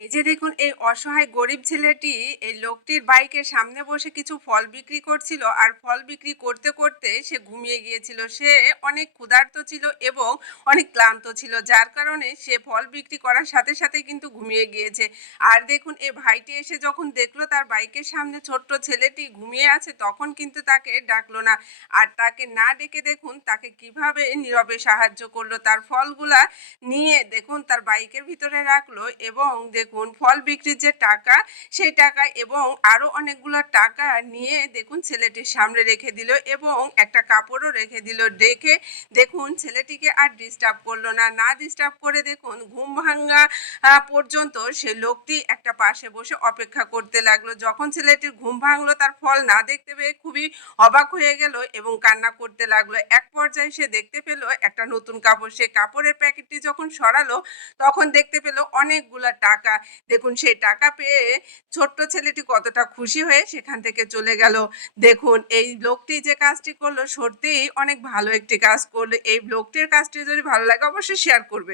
এই যে দেখুন এই অসহায় গরিব ছেলেটি এই লোকটির বাইকের সামনে বসে কিছু ফল বিক্রি করছিল আর ফল বিক্রি করতে করতে সে ঘুমিয়ে গিয়েছিল। সে অনেক ক্ষুধার্ত ছিল এবং অনেক ক্লান্ত ছিল, যার কারণে সে ফল বিক্রি করার সাথে সাথে কিন্তু ঘুমিয়ে গিয়েছে। আর দেখুন এই ভাইটি এসে যখন দেখলো তার বাইকের সামনে ছোট্ট ছেলেটি ঘুমিয়ে আছে, তখন কিন্তু তাকে ডাকলো না। আর তাকে না ডেকে দেখুন তাকে কিভাবে নীরবে সাহায্য করলো, তার ফলগুলা নিয়ে দেখুন তার বাইকের ভিতরে রাখলো এবং দেখুন ফল বিক্রির যে টাকা, সেই টাকা এবং আরো অনেকগুলো টাকা নিয়ে দেখুন ছেলেটির সামনে রেখে দিল এবং একটা কাপড়ও রেখে দিল। রেখে দেখুন ছেলেটিকে আর ডিস্টার্ব করলো না। না ডিস্টার্ব করে দেখুন ঘুম ভাঙা পর্যন্ত সে লোকটি একটা পাশে বসে অপেক্ষা করতে লাগলো। যখন ছেলেটির ঘুম ভাঙলো তার ফল না দেখতে পেয়ে খুবই অবাক হয়ে গেল এবং কান্না করতে লাগলো। এক পর্যায়ে সে দেখতে পেল একটা নতুন কাপড়। সে কাপড়ের প্যাকেটটি যখন সরালো তখন দেখতে পেল অনেকগুলা টাকা। দেখুন সেই টাকা পেয়ে ছোট্ট ছেলেটি কতটা খুশি হয়ে সেখান থেকে চলে গেল। দেখুন এই লোকটি যে কাজটি করলো সত্যিই অনেক ভালো একটি কাজ করলো। এই লোকটির কাজটি যদি ভালো লাগে অবশ্যই শেয়ার করবেন।